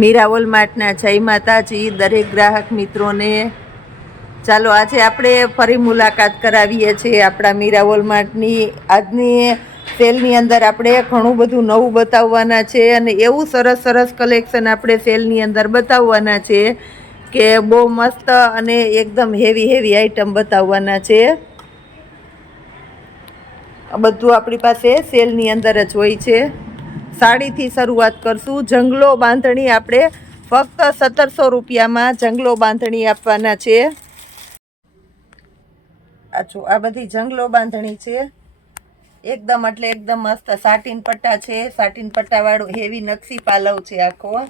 મીરા વોલમાર્ટના જય માતાજી દરેક ગ્રાહક મિત્રોને। ચાલો આજે આપણે ફરી મુલાકાત કરાવીએ છીએ આપણા મીરા વોલમાર્ટની। આજની સેલની અંદર આપણે ઘણું બધું નવું બતાવવાના છે અને એવું સરસ સરસ કલેક્શન આપણે સેલની અંદર બતાવવાના છે કે બહુ મસ્ત અને એકદમ હેવી હેવી આઈટમ બતાવવાના છે। બધું આપણી પાસે સેલની અંદર જ હોય છે। સાડીથી શરૂઆત કરશું। જંગલો બાંધણી આપણે ફક્ત 1700 રૂપિયામાં જંગલો બાંધણી આપવાના છે। આ બધી જંગલો બાંધણી છે એકદમ એટલે એકદમ મસ્ત સાટીન પટ્ટા છે। સાટીન પટ્ટાવાળું હેવી નકશી પાલવ છે આખો,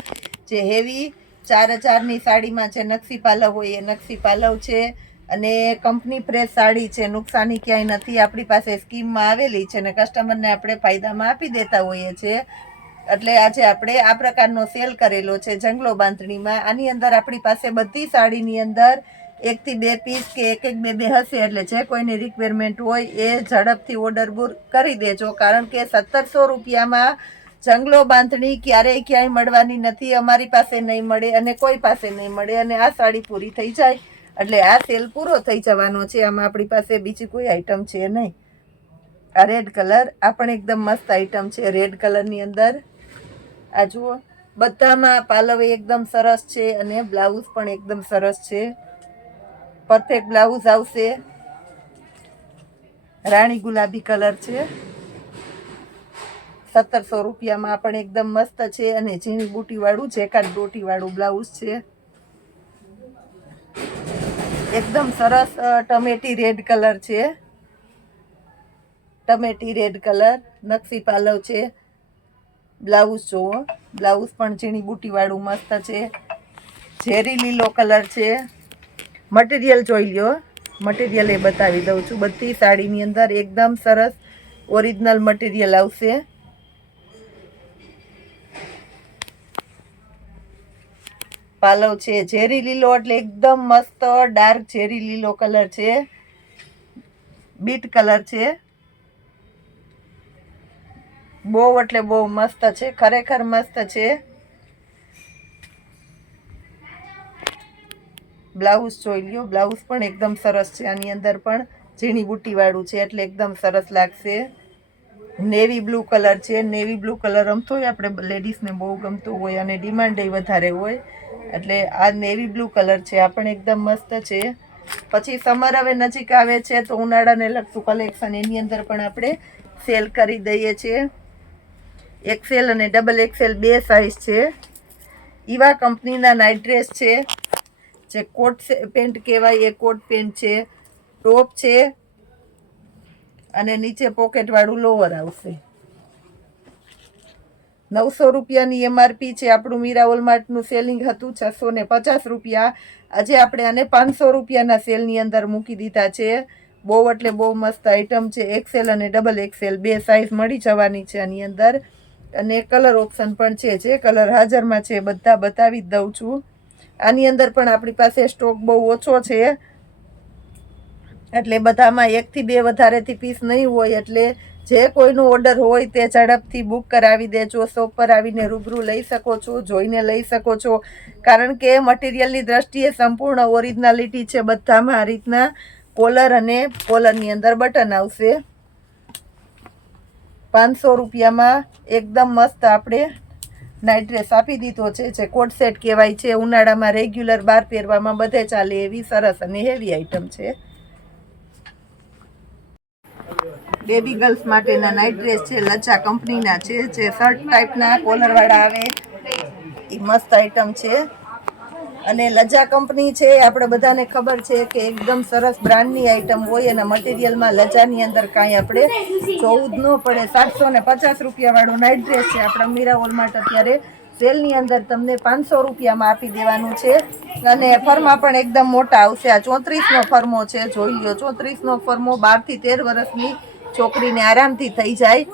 જે હેવી 4000ની સાડીમાં જે નકશી પાલવ હોય એ નકશી પાલવ છે અને કંપની ફ્રેશ સાડી છે, નુકસાની ક્યાંય નથી। આપણી પાસે સ્કીમમાં આવેલી છે અને કસ્ટમરને આપણે ફાયદામાં આપી દેતા હોઈએ છીએ। એટલે આજે આપણે આ પ્રકારનો સેલ કરેલો છે જંગલો બાંધણીમાં। આની અંદર આપણી પાસે બધી સાડીની અંદર 1 થી 2 પીસ કે 1 1 2 2 હશે, એટલે જે કોઈની રિક્વાયરમેન્ટ હોય એ ઝડપથી ઓર્ડર બુક કરી દેજો, કારણ કે 1700 રૂપિયામાં જંગલો બાંધણી ક્યારેય ક્યાંય મળવાની નથી। અમારી પાસે નહીં મળે અને કોઈ પાસે નહીં મળે, અને આ સાડી પૂરી થઈ જાય એટલે આ સેલ પૂરો થઈ જવાનો છે। આમાં આપણી પાસે બીજી કોઈ આઈટમ છે નહીં। આ રેડ કલર આ પણ એકદમ મસ્ત આઈટમ છે રેડ કલરની અંદર। આ જુઓ, બધામાં પાલવ એકદમ સરસ છે અને બ્લાઉઝ પણ એકદમ સરસ છે, પરફેક્ટ બ્લાઉઝ આવશે। રાણી ગુલાબી કલર છે, 1700 રૂપિયામાં પણ એકદમ મસ્ત છે અને ઝીણી બુટી વાળું જેકાર્ડ બુટી વાળું બ્લાઉઝ છે, એકદમ સરસ। ટમેટી રેડ કલર છે, ટમેટી રેડ કલર નકશી પાલવ છે। બ્લાઉઝ જુઓ, બ્લાઉઝ પણ ઝીણી બુટી વાળું મસ્ત છે। ઝેરી લીલો કલર છે। મટીરિયલ જોઈ લ્યો, મટીરિયલ એ બતાવી દઉં છું। બધી સાડીની અંદર એકદમ સરસ ઓરિજિનલ મટીરિયલ આવશે। પાલવ છે ઝેરી લીલો એટલે એકદમ મસ્ત ડાર્ક ઝેરી લીલો કલર છે, બીટ કલર છે, બહુ એટલે બહુ મસ્ત છે, ખરેખર મસ્ત છે। બ્લાઉઝ જોઈ લ્યો, બ્લાઉઝ પણ એકદમ સરસ છે। આની અંદર પણ ઝીણી બુટી વાળું છે એટલે એકદમ સરસ લાગશે। નેવી બ્લુ કલર છે, નેવી બ્લુ કલર આમ તો આપણે લેડીઝને બહુ ગમતો હોય અને ડિમાન્ડ વધારે હોય, એટલે આ નેવી બ્લુ કલર છે, આ પણ એકદમ મસ્ત છે। પછી સમર હવે નજીક આવે છે તો ઉનાળાને લગતું કલેક્શન એની અંદર પણ આપણે સેલ કરી દઈએ છીએ। XL અને XXL બે સાઇઝ છે। ઈવા કંપનીના નાઇટ ડ્રેસ છે, જે કોટ પેન્ટ કહેવાય એ કોટ પેન્ટ છે, ટોપ છે અને નીચે પોકેટ વાળું લોવર આવશે। 900 રૂપિયાની MRP છે। આપણું મીરા વોલમાર્ટનું સેલિંગ હતું 650 રૂપિયા। આજે આપણે આને 500 રૂપિયાના સેલની અંદર મૂકી દીધા છે। બહુ એટલે બહુ મસ્ત આઈટમ છે। XL અને XXL બે સાઇઝ મળી જવાની છે આની અંદર, અને કલર ઓપ્શન પણ છે, જે કલર હાજરમાં છે બધા બતાવી જ દઉં છું। આની અંદર પણ આપણી પાસે સ્ટોક બહુ ઓછો છે, એટલે બધામાં 1 થી 2 વધારેથી પીસ નહીં હોય, એટલે જે કોઈનો ઓર્ડર હોય તે ઝડપથી બુક કરાવી દેજો। શોપ પર આવીને રૂબરૂ લઈ શકો છો, જોઈને લઈ શકો છો, કારણ કે મટીરિયલની દ્રષ્ટિએ સંપૂર્ણ ઓરિજિનાલિટી છે બધામાં। આ રીતના કોલર અને કોલરની અંદર બટન આવશે। 500 રૂપિયામાં એકદમ મસ્ત આપણે નાઇટ ડ્રેસ આપી દીધો છે, જે કોટ સેટ કહેવાય છે। ઉનાળામાં રેગ્યુલર બહાર પહેરવામાં બધે ચાલે એવી સરસ અને હેવી આઈટમ છે। બેબી ગર્લ્સ માટેના નાઇટ ડ્રેસ છે, લચ્છા કંપનીના છે, જે શર્ટ ટાઈપના કોલરવાળા આવે એ મસ્ત આઈટમ છે। અને લજા કંપની છે, આપણે બધાને ખબર છે કે એકદમ સરસ બ્રાન્ડની આઈટમ હોય, અને મટીરિયલમાં લજાની અંદર કાંઈ આપણે જોવું જ ન પડે। 750 રૂપિયાવાળું નાઇટ ડ્રેસ છે આપણા મીરા વોલમાર્ટ અત્યારે સેલની અંદર તમને 500 રૂપિયામાં આપી દેવાનું છે। અને ફરમા પણ એકદમ મોટા આવશે। આ 34નો ફરમો છે, જોઈ લ્યો, 34નો ફરમો 12 થી 13 વર્ષની છોકરીને આરામથી થઈ જાય।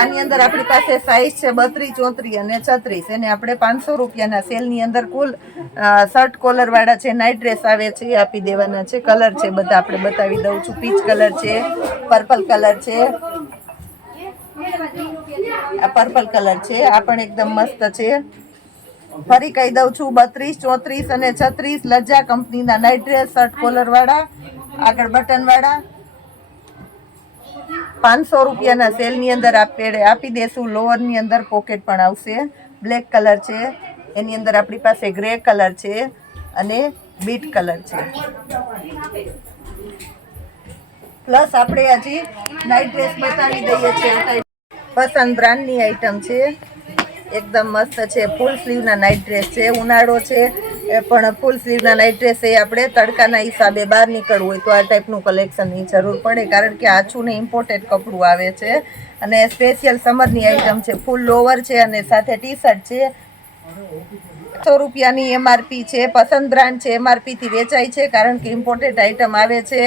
આની અંદર આપણી પાસે સાઇઝ છે 32, 34 અને 36, એને આપણે 500 રૂપિયાના સેલની અંદર કુલ શર્ટ કોલરવાળા છે નાઇટ ડ્રેસ આવે છે એ આપી દેવાના છે। કલર છે બધા આપણે બતાવી દઉં છું। પીચ કલર છે, પર્પલ કલર છે, આ પર્પલ કલર છે, આ પણ એકદમ મસ્ત છે। ફરી કહી દઉં છું 32, 34 અને 36 લજ્જા કંપનીના નાઇટ ડ્રેસ શર્ટ કોલર વાળા, આગળ બટન વાળા 500 રૂપિયાના સેલની અંદર આપી દેશું. લોઅરની અંદર પોકેટ પણ આવશે. બ્લેક કલર છે, એની અંદર આપણી પાસે ગ્રે કલર છે અને બીટ કલર છે. પ્લસ આપણે હજી નાઇટ ડ્રેસ બતાવી દઈએ છીએ. પસંદ બ્રાન્ડની આઈટમ છે, એકદમ મસ્ત છે. ફૂલ સ્લીવના નાઇટ ડ્રેસ છે. ઉનાળો છે પણ ફૂલ સ્લીવના નાઇટ ડ્રેસ એ આપણે તડકાના હિસાબે બહાર નીકળવું હોય તો આ ટાઈપનું કલેક્શનની જરૂર પડે, કારણ કે આછું ને ઇમ્પોર્ટેડ કપડું આવે છે અને સ્પેશિયલ સમરની આઈટમ છે. ફૂલ લોવર છે અને સાથે ટી શર્ટ છે. 100 રૂપિયાની MRP છે. પસંદ બ્રાન્ડ છે, MRP થી વેચાય છે કારણ કે ઇમ્પોર્ટેડ આઈટમ આવે છે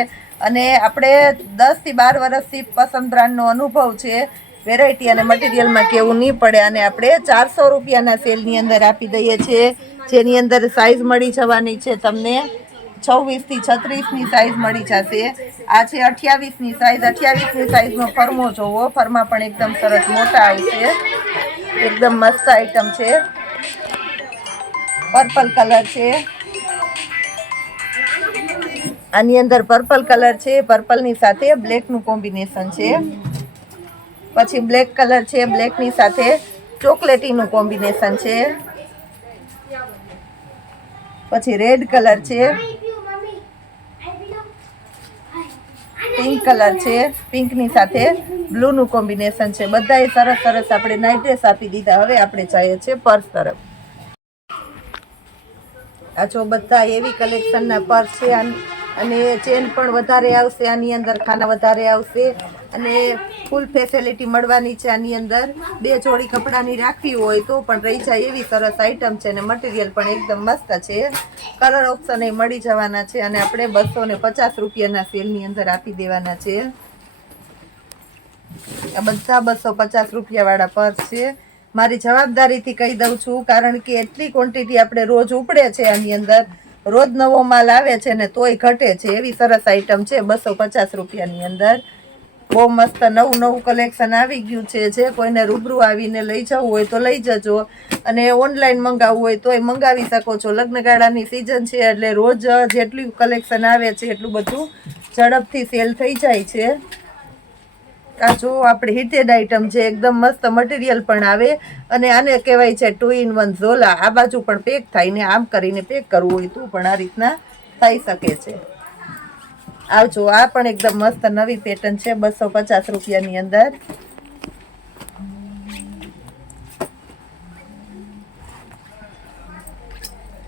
અને આપણે 10 થી 12 વર્ષથી પસંદ બ્રાન્ડનો અનુભવ છે. વેરાયટી અને મટીરિયલમાં કેવું નહીં પડે. અને આપણે 400 રૂપિયાના સેલની અંદર આપી દઈએ છીએ, જેની અંદર સાઇઝ મળી જવાની છે તમને 26 થી 36ની સાઇઝ મળી જશે. આ છે 28ની સાઇઝ. 28ની સાઇઝનો ફરમો જોવો, ફરમા પણ એકદમ સરસ મોટા આવશે. એકદમ મસ્ત આઈટમ છે. પર્પલ કલર છે, આની અંદર પર્પલ કલર છે. પર્પલની સાથે બ્લેકનું કોમ્બિનેશન છે. પછી બ્લેક કલર છે, બ્લેકની સાથે ચોકલેટીનું કોમ્બિનેશન છે. પછી રેડ કલર છે, પિંક કલર છે, પિંકની સાથે બ્લુનું કોમ્બિનેશન છે. બધાએ સરસ સરસ આપણે નાઇટ ડ્રેસ આપી દીધા. હવે આપણે જઈએ છીએ પર્સ તરફ. આ જો બધા એવી કલેક્શનના પર્સ છે અને ચેન પણ વધારે આવશે. આની અંદર ખાના વધારે આવશે અને ફૂલ ફેસિલિટી મળવાની છે. આની અંદર 2 જોડી કપડાની રાખવી હોય તો પણ રહી જાય એવી સરસ આઈટમ છે અને મટીરિયલ પણ એકદમ મસ્ત છે. કલર ઓપ્શન એ મળી જવાના છે અને આપણે 250 રૂપિયાના સેલની અંદર આપી દેવાના છે. આ બધા 250 રૂપિયાવાળા પર્સ છે. મારી જવાબદારીથી કહી દઉં છું, કારણ કે એટલી ક્વોન્ટિટી આપણે રોજ ઉપડે છે. આની અંદર રોજ નવો માલ આવે છે ને તોય ઘટે છે એવી સરસ આઈટમ છે. 250 રૂપિયાની અંદર બહુ મસ્ત નવું નવું કલેક્શન આવી ગયું છે. જે કોઈને રૂબરૂ આવીને લઈ જવું હોય તો લઈ જજો અને ઓનલાઈન મંગાવવું હોય તોય મંગાવી શકો છો. લગ્નગાળાની સિઝન છે એટલે રોજ જેટલું કલેક્શન આવે છે એટલું બધું ઝડપથી સેલ થઈ જાય છે. આ જો આપણે હિટેડ આઈટમ છે, એકદમ મસ્ત મટીરિયલ પણ આવે અને આને કહેવાય છે 2 in 1 ઝોલા. આ બાજુ પણ પેક થાય ને આમ કરીને પેક કરવું હોય તો પણ આ રીતના થઈ શકે છે. આવજો, આ પણ એકદમ મસ્ત નવી પેટર્ન છે 250 રૂપિયાની અંદર.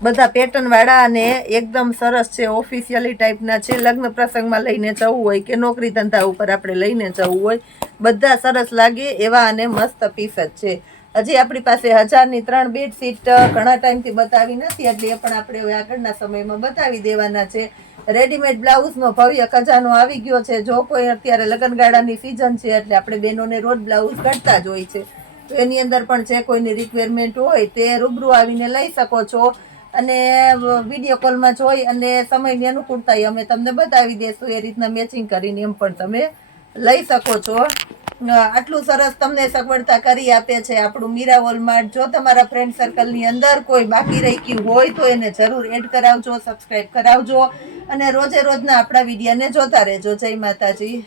બધા પેટર્ન વાળા અને એકદમ સરસ છે. ઓફિશિયલી ટાઈપના છે. લગ્ન પ્રસંગમાં લઈને જવું હોય કે નોકરી ધંધા ઉપર આપણે લઈને જવું હોય, બધા સરસ લાગે એવા અને મસ્ત પીસ જ છે. હજી આપણી પાસે 1000ની 3 બેડશીટ ઘણા ટાઈમથી બતાવી નથી એટલે એ પણ આપણે હવે આગળના સમયમાં બતાવી દેવાના છે. રેડીમેડ બ્લાઉઝનો ભવ્ય ખજાનો આવી ગયો છે. જો કોઈ અત્યારે લગ્નગાળાની સિઝન છે એટલે આપણે બહેનોને રોજ બ્લાઉઝ કાઢતા જ હોય છે, તો એની અંદર પણ જે કોઈની રિક્વાયરમેન્ટ હોય તે રૂબરૂ આવીને લઈ શકો છો અને વિડીયો કોલમાં જોઈ અને સમયની અનુકૂળતા અમે તમને બતાવી દઈશું. એ રીતના મેચિંગ કરીને એમ પણ તમે લઈ શકો છો. આટલું સરસ તમને સગવડતા કરી આપે છે આપણું મીરા વોલમાર્ટ. જો તમારા ફ્રેન્ડ સર્કલની અંદર કોઈ બાકી રહી ગયું હોય તો એને જરૂર એડ કરાવજો, સબસ્ક્રાઈબ કરાવજો અને રોજે રોજના આપણા વિડીયોને જોતા રહેજો. જય માતાજી.